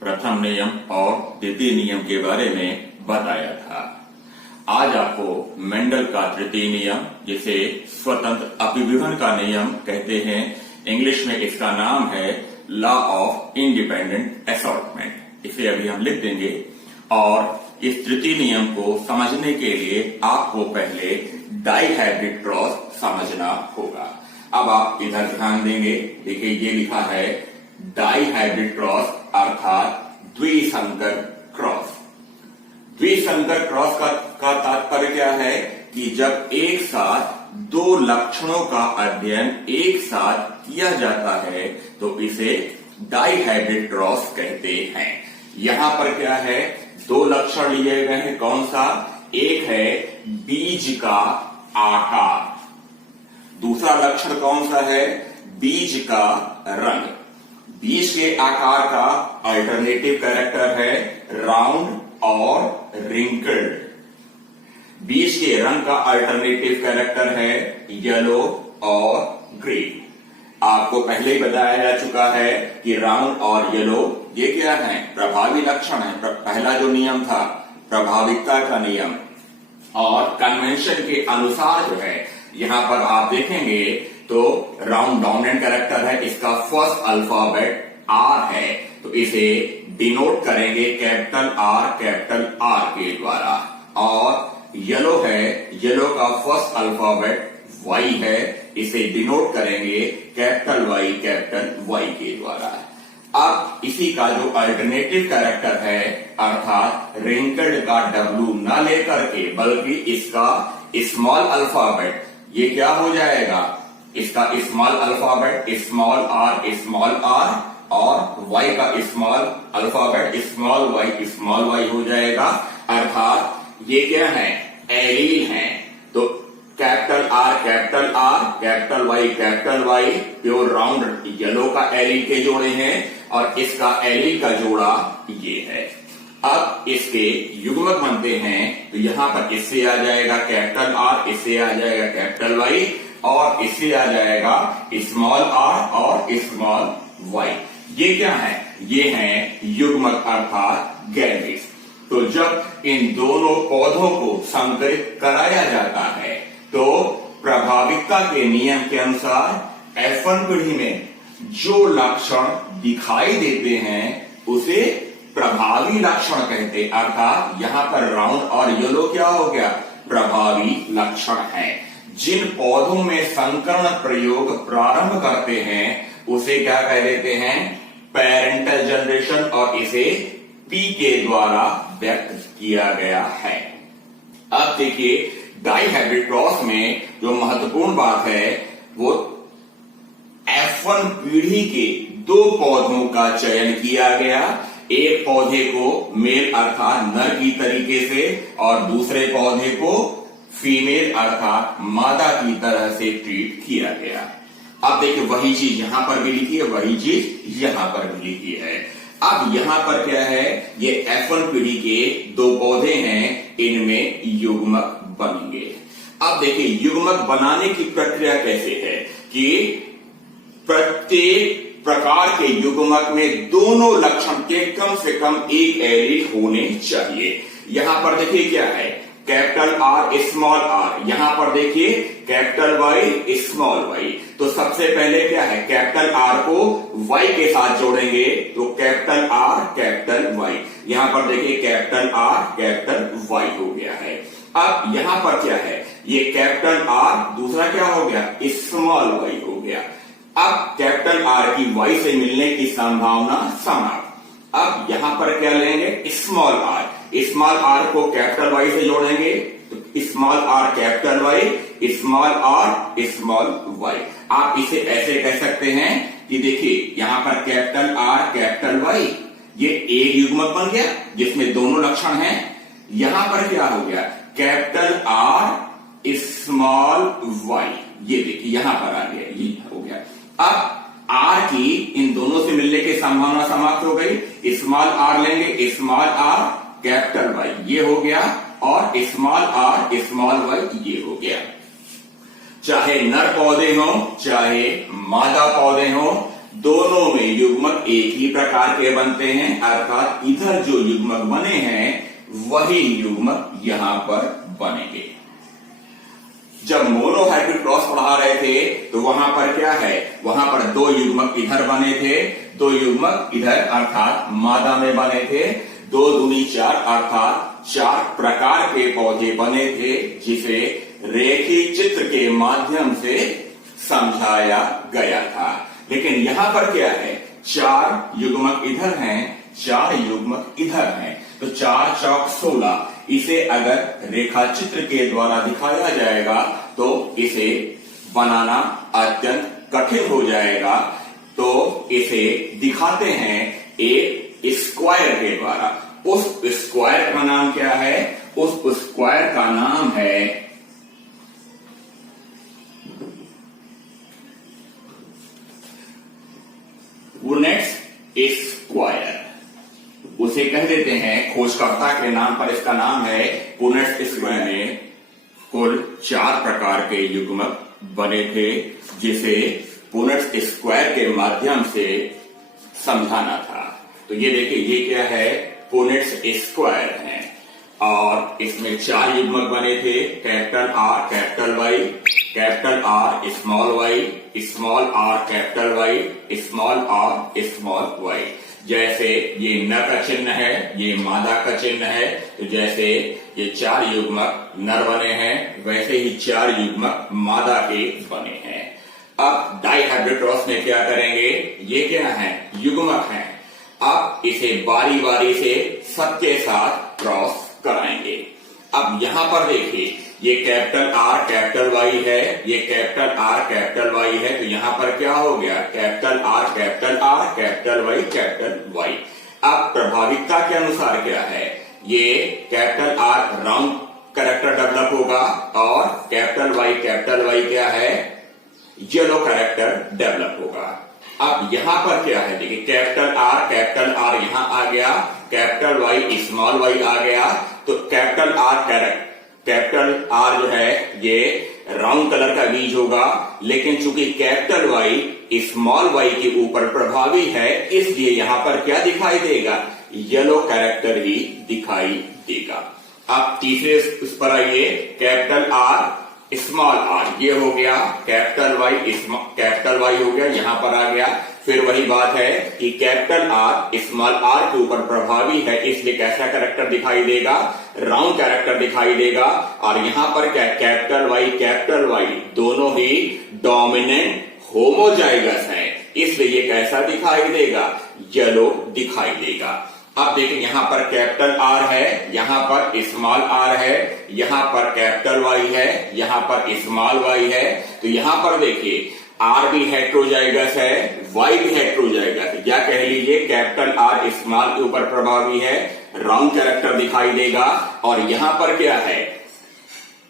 प्रथम नियम और द्वितीय नियम के बारे में बताया था। आज आपको मेंडल का तृतीय नियम, जिसे स्वतंत्र अभिविभजन का नियम कहते हैं, इंग्लिश में इसका नाम है लॉ ऑफ इंडिपेंडेंट असॉर्टमेंट, इसे अभी हम लिख देंगे। और इस तृतीय नियम को समझने के लिए आपको पहले डाइहाइब्रिड क्रॉस समझना होगा। अब आप इधर ध्यान देंगे, देखिए ये लिखा है डाइहाइब्रिड क्रॉस अर्थात द्विसंकर क्रॉस। द्विसंकर क्रॉस का तात्पर्य क्या है कि जब एक साथ दो लक्षणों का अध्ययन एक साथ किया जाता है तो इसे डाइहाइब्रिड क्रॉस कहते हैं। यहां पर क्या है, दो लक्षण लिए गए हैं। कौन सा? एक है बीज का आकार, दूसरा लक्षण कौन सा है? बीज का रंग। बीज के आकार का अल्टरनेटिव कैरेक्टर है राउंड और रिंकल्ड। बीज के रंग का अल्टरनेटिव कैरेक्टर है येलो और ग्रीन। आपको पहले ही बताया जा चुका है कि राउंड और येलो ये क्या है? प्रभावी लक्षण है। पहला जो नियम था प्रभाविकता का नियम, और कन्वेंशन के अनुसार जो है यहां पर आप देखेंगे तो राउंड डोमिनेंट कैरेक्टर है, इसका फर्स्ट अल्फाबेट आर है, तो इसे डिनोट करेंगे कैपिटल आर के द्वारा। और येलो है, येलो का फर्स्ट अल्फाबेट वाई है, इसे डिनोट करेंगे कैपिटल वाई के द्वारा। अब इसी का जो अल्टरनेटिव कैरेक्टर है अर्थात रिंकल्ड का डब्ल्यू न लेकर के बल्कि इसका स्मॉल अल्फाबेट, ये क्या हो जाएगा? इसका स्मॉल अल्फाबेट स्मॉल आर और वाई का स्मॉल अल्फाबेट स्मॉल वाई हो जाएगा। अर्थात ये क्या है? एलील है। तो capital R capital Y pure round yellow का एलील के जोड़े हैं और इसका एलील का जोड़ा ये है। अब इसके युग्मक बनते हैं तो यहां पर इससे आ जाएगा कैपिटल आर, इससे आ जाएगा कैपिटल वाई और इससे आ जाएगा स्मॉल आर और स्मॉल वाई। ये क्या है? ये है युग्मक अर्थात गैमेट्स। तो जब इन दोनों पौधों को संकरित कराया जाता है तो प्रभाविकता के नियम के अनुसार F1 पीढ़ी में जो लक्षण दिखाई देते हैं उसे प्रभावी लक्षण कहते हैं। अर्थात यहां पर राउंड और येलो क्या हो गया? प्रभावी लक्षण है। जिन पौधों में संकरण प्रयोग प्रारंभ करते हैं उसे क्या कह देते हैं? पेरेंटल जनरेशन, और इसे P के द्वारा व्यक्त किया गया है। अब देखिए डाइहाइब्रिड क्रॉस में जो महत्वपूर्ण बात है वो F1 पीढ़ी के दो पौधों का चयन किया गया। एक पौधे को मेल अर्थात नर की तरीके से और दूसरे पौधे को फीमेल अर्थात मादा की तरह से ट्रीट किया गया। अब देखिए वही चीज यहां पर भी लिखी है, वही चीज यहां पर भी लिखी है। अब यहां पर क्या है? ये F1 पीढ़ी के दो पौधे हैं, इनमें युग्मक बनेंगे। अब देखिए युग्मक बनाने की प्रक्रिया कैसे है कि प्रत्येक प्रकार के युग्मक में दोनों लक्षण के कम से कम एक एलील होने चाहिए। यहां पर देखिए क्या है? कैपिटल आर स्मॉल आर, यहां पर देखिए कैपिटल वाई स्मॉल वाई। तो सबसे पहले क्या है? कैपिटल आर को वाई के साथ जोड़ेंगे तो कैपिटल आर कैपिटल वाई। यहां पर देखिए कैपिटल आर कैपिटल वाई हो गया है। अब यहां पर क्या है? ये कैपिटल आर दूसरा क्या हो गया? स्मॉल वाई हो गया। अब कैपिटल आर की वाई से मिलने की संभावना समाप्त। अब यहां पर क्या लेंगे? स्मॉल आर को कैपिटल वाई से जोड़ेंगे तो small R capital Y small Y. आप इसे ऐसे कह सकते हैं कि देखिए यहां पर कैपिटल आर कैपिटल वाई ये एक युग्मक बन गया जिसमें दोनों लक्षण हैं। यहां पर क्या हो गया? कैपिटल आर स्मॉल वाई, ये देखिए यहां पर आ गया, ये हो गया। अब आर की इन दोनों से मिलने की संभावना समाप्त हो गई। स्मॉल आर लेंगे स्मॉल आर कैपिटल वाई, ये हो गया, और स्मॉल आर स्मॉल वाई ये हो गया। चाहे नर पौधे हो चाहे मादा पौधे हो, दोनों में युग्मक एक ही प्रकार के बनते हैं, अर्थात इधर जो युग्मक बने हैं वही युग्मक यहां पर बनेंगे। जब मोनोहाइब्रिड क्रॉस पढ़ा रहे थे तो वहां पर क्या है, वहां पर दो युग्मक इधर बने थे, दो युग्मक इधर अर्थात मादा में बने थे, 2 दूनी 4 अर्थात 4 प्रकार के पौधे बने थे, जिसे रेखीय चित्र के माध्यम से समझाया गया था। लेकिन यहां पर क्या है, 4 युग्मक इधर हैं, 4 युग्मक इधर हैं, तो 4 चौक 16। इसे अगर रेखा चित्र के द्वारा दिखाया जाएगा तो इसे बनाना अत्यंत कठिन हो जाएगा, तो इसे दिखाते हैं एक स्क्वायर के द्वारा। उस स्क्वायर का नाम क्या है, उस स्क्वायर का नाम है पुनेट्स स्क्वायर। उसे कह देते हैं, खोजकर्ता के नाम पर इसका नाम है पुनेट्स स्क्वायर। में कुल 4 प्रकार के युग्मक बने थे, जिसे पुनेट्स स्क्वायर के माध्यम से समझाना था। तो ये देखिए, ये क्या है, पुनेट्स स्क्वायर है, और इसमें 4 युग्मक बने थे, capital R capital Y, capital R small Y, small R capital Y, small R small Y. जैसे ये न का चिन्ह है, ये मादा का चिन्ह है, तो जैसे ये 4 युग्मक नर बने हैं, वैसे ही 4 युग्मक मादा के बने हैं। अब डाइहाइब्रिड क्रॉस में क्या करेंगे, ये क्या है, युग्मक हैं। अब इसे बारी बारी से सबके साथ क्रॉस कराएंगे। अब यहां पर देखिए, ये कैपिटल आर कैपिटल वाई है, ये कैपिटल आर कैपिटल वाई है, तो यहां पर क्या हो गया, कैपिटल आर कैपिटल वाई। अब प्रभाविकता के अनुसार क्या है, ये capital R round character develop होगा, और कैपिटल वाई क्या है, येलो कैरेक्टर डेवलप होगा। अब यहां पर क्या है, देखिए कैपिटल आर यहां आ गया, कैपिटल वाई स्मॉल वाई आ गया, तो कैपिटल आर जो है ये राउंड कलर का बीज होगा, लेकिन चूंकि कैपिटल वाई स्मॉल वाई के ऊपर प्रभावी है, इसलिए यहां पर क्या दिखाई देगा, येलो कैरेक्टर ही दिखाई देगा। अब तीसरे उस पर आइए, कैपिटल आर स्मॉल आर, ये हो गया, कैपिटल वाई हो गया, यहां पर आ गया। फिर वही बात है कि कैपिटल आर स्मॉल आर के ऊपर प्रभावी है, इसलिए कैसा कैरेक्टर दिखाई देगा, राउंड कैरेक्टर दिखाई देगा। और यहां पर क्या, कैपिटल वाई दोनों ही डोमिनेंट होमोजाइगस हैं, इसलिए ये कैसा दिखाई देगा, येलो दिखाई देगा। अब देखिए, यहां पर कैपिटल आर है, यहां पर स्मॉल आर है, यहां पर कैपिटल वाई है, यहां पर स्मॉल वाई है, तो यहां पर देखिए आर भी हेट्रोजाइगस है, वाई भी हेट्रोजाइगस है, या कह लीजिए कैपिटल आर स्मॉल के ऊपर प्रभावी है, राउंड कैरेक्टर दिखाई देगा। और यहां पर क्या है,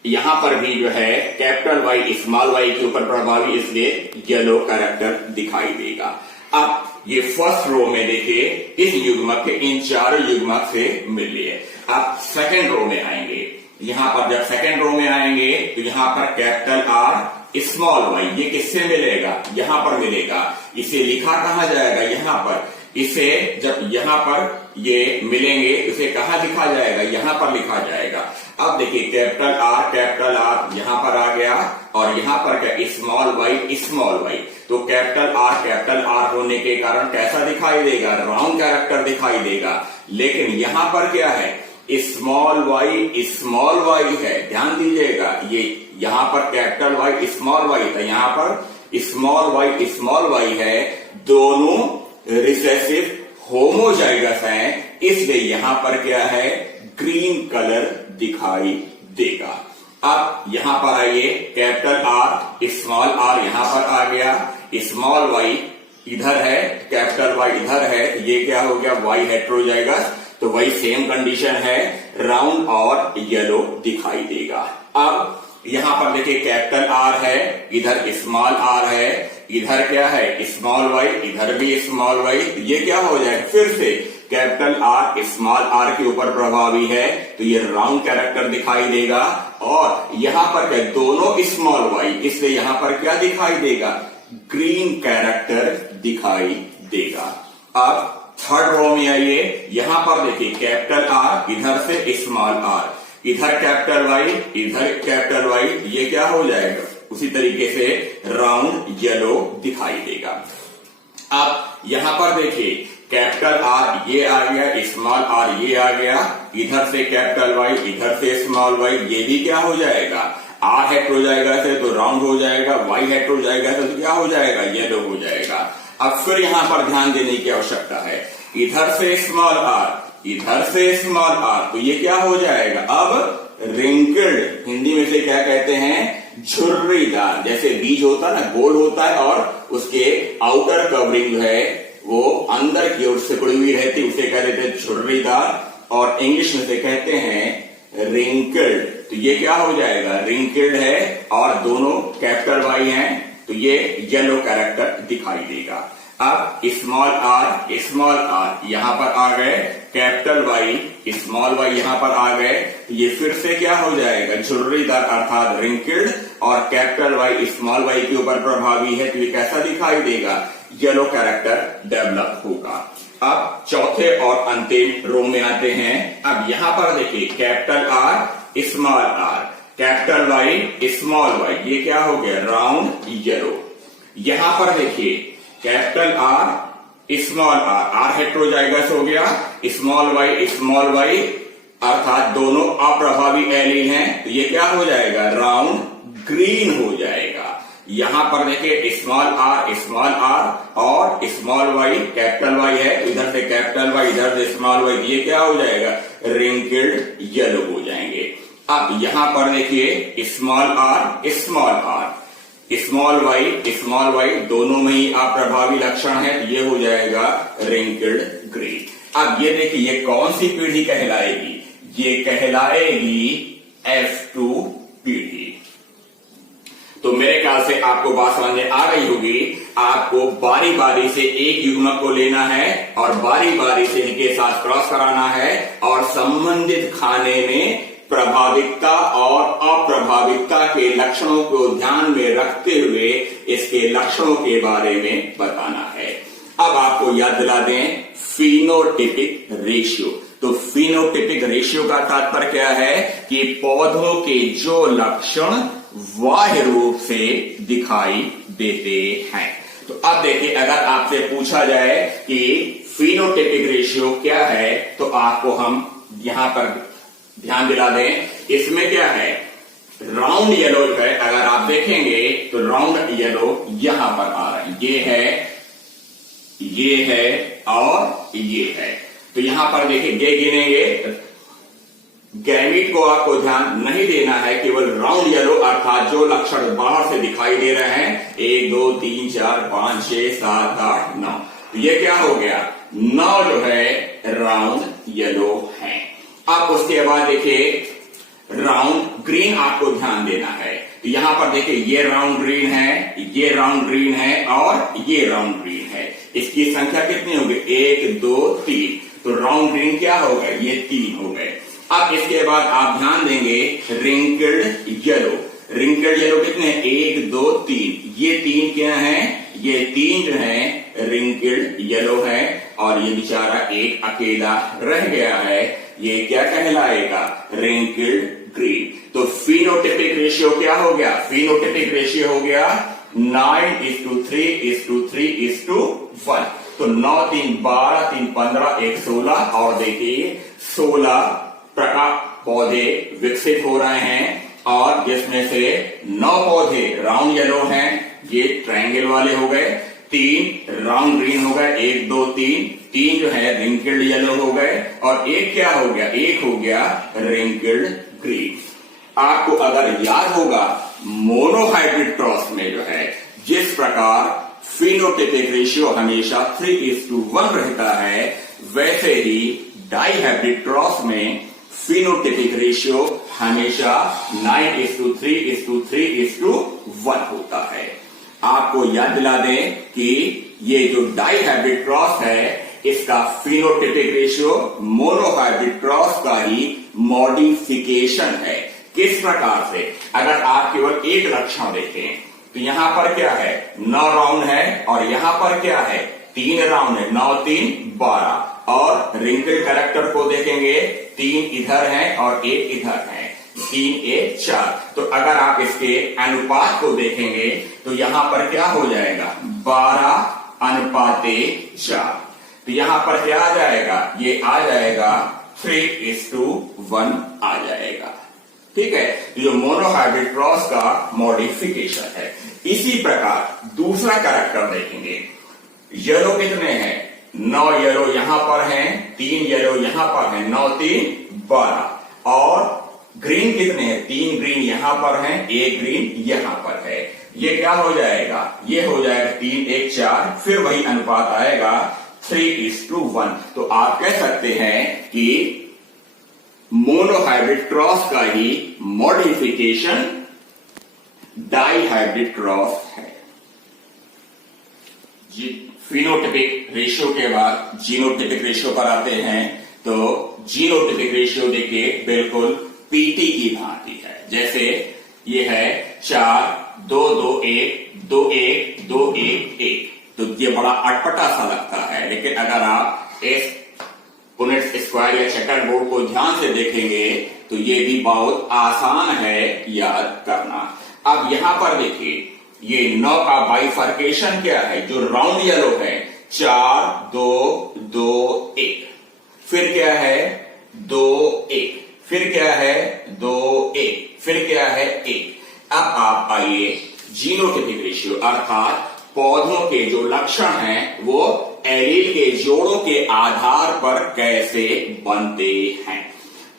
यहां पर भी जो है कैपिटल वाई स्मॉल वाई के ऊपर प्रभावी, इसलिए येलो कैरेक्टर दिखाई देगा। अब ये फर्स्ट रो में देखिए, इस युग्मक के इन 4 युग्मक से मिलिए। अब सेकंड रो में आएंगे, यहां पर जब सेकंड रो में आएंगे तो यहां पर कैपिटल आर स्मॉल वाई, ये किससे मिलेगा, यहां पर मिलेगा। इसे लिखा कहां जाएगा, यहां पर। इसे जब यहां पर ये मिलेंगे, इसे कहां लिखा जाएगा, यहां पर लिखा जाएगा। अब देखिए, कैपिटल आर यहां पर आ गया, और यहां पर क्या, स्मॉल वाई, तो कैपिटल आर होने के कारण कैसा दिखाई देगा, राउंड कैरेक्टर दिखाई देगा। लेकिन यहां पर क्या है, स्मॉल वाई है, ध्यान दीजिएगा, ये यहां पर कैपिटल वाई स्मॉल वाई था, यहां पर स्मॉल वाई है, दोनों रिसेसिव होमोजाइगस हैं, इसलिए यहां पर क्या है, ग्रीन कलर दिखाई देगा। अब यहां पर आइए, कैपिटल आर स्मॉल आर यहां पर आ गया, स्मॉल वाई इधर है, कैपिटल वाई इधर है, ये क्या हो गया, वाई हेट्रोजाइगस, तो वही सेम कंडीशन है, राउंड और येलो दिखाई देगा। अब यहां पर देखिए, कैपिटल आर है, इधर स्मॉल आर है, इधर क्या है, स्मॉल वाई, इधर भी स्मॉल वाई, ये क्या हो जाए, फिर से कैपिटल आर स्मॉल आर के ऊपर प्रभावी है, तो ये राउंड कैरेक्टर दिखाई देगा। और यहां पर क्या, दोनों स्मॉल वाई, इसलिए यहां पर क्या दिखाई देगा, ग्रीन कैरेक्टर दिखाई देगा। अब थर्ड रो में आइए, यहां पर देखिए कैपिटल आर, इधर से स्मॉल आर, इधर कैपिटल वाई, इधर कैपिटल वाई, ये क्या हो जाएगा, उसी तरीके से राउंड येलो दिखाई देगा। अब यहां पर देखिए कैपिटल आर ये आ गया, स्मॉल आर ये आ गया, इधर से कैपिटल वाई, इधर से स्मॉल वाई, ये भी क्या हो जाएगा, आर हेड हो जाएगा ऐसे तो राउंड हो जाएगा, वाई हेड हो जाएगा ऐसे तो क्या हो जाएगा, येलो हो जाएगा। अब फिर यहां पर ध्यान देने की आवश्यकता है, इधर से स्मॉल आर, इधर से स्मॉल आर, तो ये क्या हो जाएगा, अब रिंकल्ड, हिंदी में से क्या कहते हैं, झुर्रीदार। जैसे बीज होता है ना, गोल होता है और उसके आउटर कवरिंग जो है वो अंदर की ओर सिकुड़ी हुई रहती, उसे कह देते हैं झुर्रीदार, और इंग्लिश में से कहते हैं रिंकल्ड। तो ये क्या हो जाएगा, रिंकल्ड है और दोनों कैपिटल वाई हैं, तो ये येलो कैरेक्टर दिखाई देगा। अब स्मॉल आर यहां पर आ गए, कैपिटल वाई, स्मॉल वाई यहां पर आ गए, तो ये फिर से क्या हो जाएगा, झुर्रीदार अर्थात रिंकल्ड, और कैपिटल वाई स्मॉल वाई के ऊपर प्रभावी है, तो ये कैसा दिखाई देगा, येलो कैरेक्टर डेवलप होगा। अब चौथे और अंतिम रो में आते हैं। अब यहां पर देखिए capital R, small R, capital Y, small Y, ये क्या हो गया, राउंड येलो। यहां पर देखिए capital R, small R head हो जाएगा, हो गया, स्मॉल वाई अर्थात दोनों अप्रभावी एलील हैं, तो ये क्या हो जाएगा, राउंड ग्रीन हो जाएगा। यहां पर देखिए स्मॉल आर और स्मॉल वाई, कैपिटल वाई है, इधर से कैपिटल वाई, इधर से स्मॉल वाई, ये क्या हो जाएगा, रिंकल्ड येलो हो जाएंगे। अब यहां पर देखिए स्मॉल वाई दोनों में ही अप्रभावी लक्षण है, ये हो जाएगा रिंकल्ड ग्रीन। अब ये देखिए ये कौन सी पीढ़ी कहलाएगी, ये कहलाएगी F2 पीढ़ी। तो मेरे ख्याल से आपको बात समझ में आ रही होगी। आपको बारी बारी से एक युग्मक को लेना है और बारी बारी से इनके साथ क्रॉस कराना है और संबंधित खाने में प्रभाविकता और अप्रभाविकता के लक्षणों को ध्यान में रखते हुए इसके लक्षणों के बारे में बताना है। अब आपको याद दिला दें फिनोटिपिक रेशियो। तो फिनोटिपिक रेशियो का तात्पर्य क्या है कि पौधों के जो लक्षण बाह्य रूप से दिखाई देते हैं। तो अब देखिए अगर आपसे पूछा जाए कि फिनोटिपिक रेशियो क्या है तो आपको हम यहां पर ध्यान दिला दें, इसमें क्या है, राउंड येलो है। अगर आप देखेंगे तो राउंड येलो यहां पर आ रहा है, ये है और ये है। तो यहां पर देखिए ये गिनेंगे, गैमीट को आपको ध्यान नहीं देना है, केवल राउंड येलो अर्थात जो लक्षण बाहर से दिखाई दे रहे हैं 1 2 3 4 5 6 7 8 9, तो ये क्या हो गया, 9 जो है राउंड येलो है। अब उसके बाद देखिए राउंड ग्रीन आपको ध्यान देना है। तो यहां पर देखिए ये राउंड ग्रीन है, ये राउंड ग्रीन है और ये राउंड ग्रीन है। इसकी संख्या कितनी होगी, 1 2 3। तो राउंड ग्रीन क्या हो गए, ये 3 हो गए। अब इसके बाद आप ध्यान देंगे रिंकल्ड येलो। रिंकल्ड येलो कितने, 1 2 3। ये 3 क्या है, ये 3 जो है रिंकल्ड येलो है और ये बेचारा एक अकेला रह गया है, ये क्या कहलाएगा, रिंकल्ड ग्रीन। तो फिनोटिपिक रेशियो क्या हो गया, फिनोटिपिक रेशियो हो गया 9:3:3:1। तो 9 3 12 3 15 1 16 और देखिए 16 प्रकार पौधे विकसित हो रहे हैं और जिसमें से 9 पौधे राउंड येलो हैं, ये ट्रायंगल वाले हो गए, 3 राउंड ग्रीन हो गए, 1 2 3 जो है रिंकल्ड येलो हो गए और एक क्या हो गया, एक हो गया रिंकल्ड ग्रीन। आपको अगर याद होगा मोनोहाइब्रिड क्रॉस में जो है जिस प्रकार फिनोटिपिक रेशियो हमेशा 3:1 रहता है, वैसे ही डाइहाइब्रिड क्रॉस में फिनोटिपिक रेशियो हमेशा 9:3:3:1 होता है। आपको याद दिला दें कि ये जो डाइहाइब्रिड क्रॉस है इसका फिनोटिपिक रेशियो मोनोहाइब्रिड क्रॉस का ही मॉडिफिकेशन है। किस प्रकार से, अगर आप केवल एक लक्षण देखें, तो यहां पर क्या है 9 राउंड है और यहां पर क्या है 3 राउंड है, 9 3 12। और रिंकल कैरेक्टर को देखेंगे 3 इधर है और 1 इधर है, 3 1 4। तो अगर आप इसके अनुपात को देखेंगे तो यहां पर क्या हो जाएगा 12:4। तो यहां पर क्या आ जाएगा, ये आ जाएगा 3:1 आ जाएगा। ठीक है, जो मोनोहाइब्रिड क्रॉस का मॉडिफिकेशन है। इसी प्रकार दूसरा कैरेक्टर देखेंगे। येलो कितने हैं 9 येलो यहां पर हैं, 3 येलो यहां पर हैं, 9 3 12। और ग्रीन कितने हैं 3 ग्रीन यहां पर हैं, 1 ग्रीन यहां पर है। ये क्या हो जाएगा, ये हो जाएगा 3 1 4, फिर वही अनुपात आएगा 3:1। तो आप कह सकते हैं कि मोनोहाइब्रिड क्रॉस का ही मॉडिफिकेशन डाइहाइब्रिड क्रॉस है। फिनोटिपिक रेशियो के बाद जीनोटिपिक रेशियो पर आते हैं। तो जीनोटिपिक रेशियो देखिए बिल्कुल पीटी की भांति है। जैसे ये है 4 2 2 1 2 1 2 1 1। तो ये बड़ा अटपटा सा लगता है, लेकिन अगर आप इस पुनेट स्क्वायर या चेकर बोर्ड को ध्यान से देखेंगे तो ये भी बहुत आसान है याद करना। अब यहां पर देखिए ये 9 का बाइफर्केशन क्या है, जो राउंड येलो है 4 2 2 1, फिर क्या है 2 1, फिर क्या है 2 1, फिर क्या है 1। अब आप आइए जीनोटिपिक रेशियो अर्थात पौधों के जो लक्षण हैं वो एलील के जोड़ों के आधार पर कैसे बनते हैं।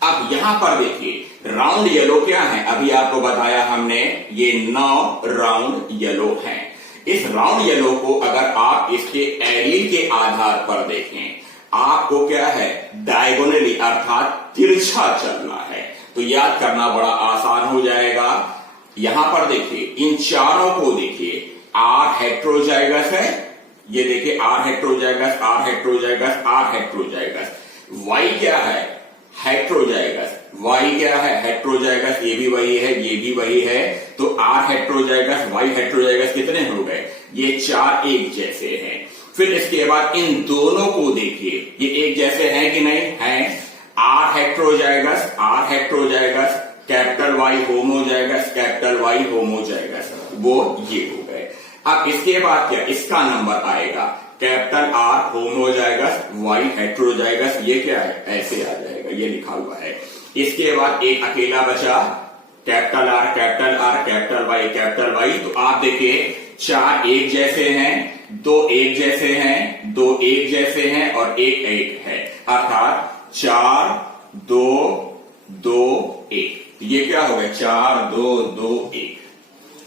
अब यहां पर देखिए राउंड येलो क्या है, अभी आपको बताया हमने ये 9 राउंड येलो हैं। इस राउंड येलो को अगर आप इसके एलील के आधार पर देखें, आपको क्या है डायगोनली अर्थात तिरछा चलना है। तो याद करना बड़ा आसान हो जाएगा। यहां पर देखिए इन चारों को देखिए, आर हेट्रोजाइगस है, ये देखिए R heterozygous R heterozygous R heterozygous. Y क्या है हेट्रोजाइगस, वाई क्या है हेट्रोजाइगस, ये भी वही है ये भी वही है। तो आर हेट्रोजाइगस वाई हेट्रोजाइगस कितने हो गए, ये 4 एक जैसे हैं। फिर इसके बाद इन दोनों को देखिए, ये एक जैसे हैं कि नहीं हैं। R heterozygous capital Y homozygous capital Y homozygous, वो ये हो गए। अब इसके बाद क्या, इसका नंबर आएगा capital R homozygous Y heterozygous, ये क्या है ऐसे आ जाएगा, ये लिखा हुआ है। इसके बाद एक अकेला बचा capital R capital R capital Y. तो आप देखिए 4 एक जैसे हैं, 2 एक जैसे हैं, 2 एक जैसे हैं और 1 1 है, अर्थात 4 2 2 1। ये क्या हो गया 4 2 2 1।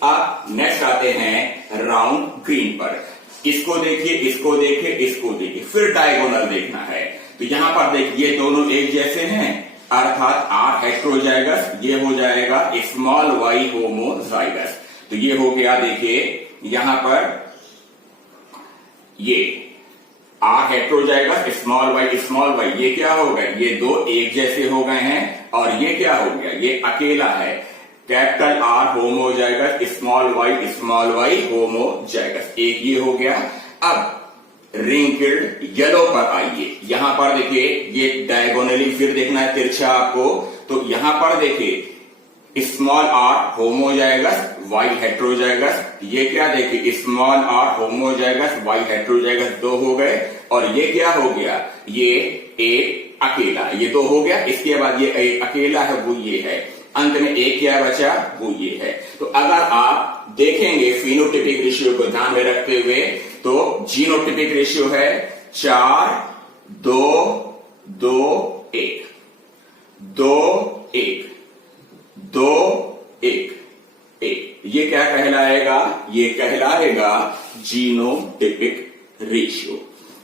अब नेक्स्ट आते हैं राउंड ग्रीन पर। इसको देखिए इसको देखिए इसको देखिए, फिर डायगोनल देखना है। तो यहां पर देखिए ये दोनों एक जैसे हैं, अर्थात आर हेट्रोजाइगस, ये हो जाएगा स्मॉल वाई होमोजाइगस। तो ये हो गया देखिए यहां पर ये आर हेट्रोजाइगस स्मॉल वाई, ये क्या हो गए, ये 2 एक जैसे हो गए हैं। और ये क्या हो गया, ये अकेला है capital R homozygous small Y homozygous, एक ये हो गया। अब रिंकल्ड येलो पर आइए, यहां पर देखिए ये डायगोनली फिर देखना है तिरछा आपको। तो यहां पर देखिए small R homozygous Y heterozygous, ये क्या देखिए small R homozygous Y heterozygous 2 हो गए। और ये क्या हो गया, ये एक अकेला, ये 2 हो गया। इसके बाद ये एक अकेला है वो ये है, अंत में एक क्या बचा वो ये है। तो अगर आप देखेंगे फिनोटिपिक रेशियो को ध्यान में रखते हुए, तो जीनोटिपिक रेशियो है 4 2 2 1 2 1 2 1 1। ये क्या कहलाएगा, ये कहलाएगा जीनोटिपिक रेशियो।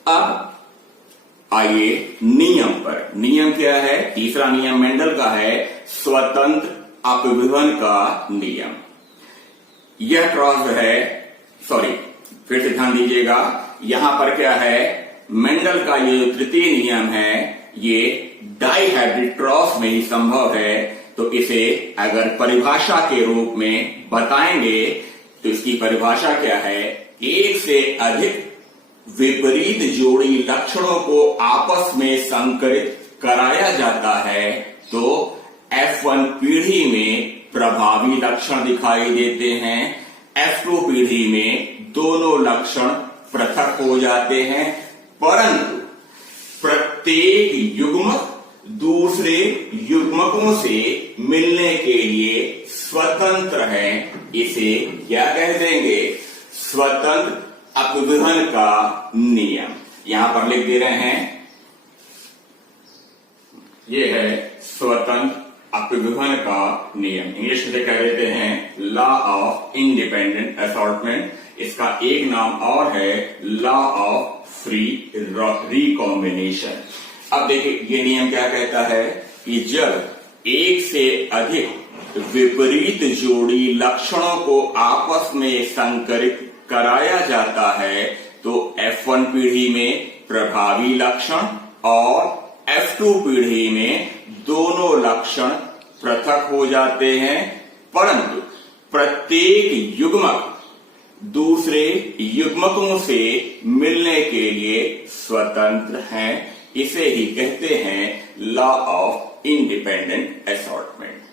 अब आइए नियम पर। नियम क्या है, तीसरा नियम मेंडल का है स्वतंत्र अपविभन का नियम। यह क्रॉस है, सॉरी फिर से ध्यान दीजिएगा, यहां पर क्या है मेंडल का ये जो तृतीय नियम है ये डाइहाइब्रिड क्रॉस में ही संभव है। तो इसे अगर परिभाषा के रूप में बताएंगे तो इसकी परिभाषा क्या है? एक से अधिक विपरीत जोड़ी लक्षणों को आपस में संकरित कराया जाता है तो F1 पीढ़ी में प्रभावी लक्षण दिखाई देते हैं, F2 पीढ़ी में दोनों लक्षण पृथक हो जाते हैं, परंतु प्रत्येक युग्मक दूसरे युग्मकों से मिलने के लिए स्वतंत्र है। इसे क्या कह देंगे? स्वतंत्र अपविभन का नियम। यहां पर लिख दे रहे हैं, यह है स्वतंत्र अपविभन का नियम। इंग्लिश में कह देते हैं लॉ ऑफ इंडिपेंडेंट असॉर्टमेंट। इसका एक नाम और है लॉ ऑफ फ्री रिकॉम्बिनेशन। अब देखिए ये नियम क्या कहता है कि जब एक से अधिक विपरीत जोड़ी लक्षणों को आपस में संकरित कराया जाता है तो F1 पीढ़ी में प्रभावी लक्षण और F2 पीढ़ी में दोनों लक्षण पृथक हो जाते हैं, परंतु प्रत्येक युग्मक दूसरे युग्मकों से मिलने के लिए स्वतंत्र हैं। इसे ही कहते हैं लॉ ऑफ इंडिपेंडेंट असॉर्टमेंट।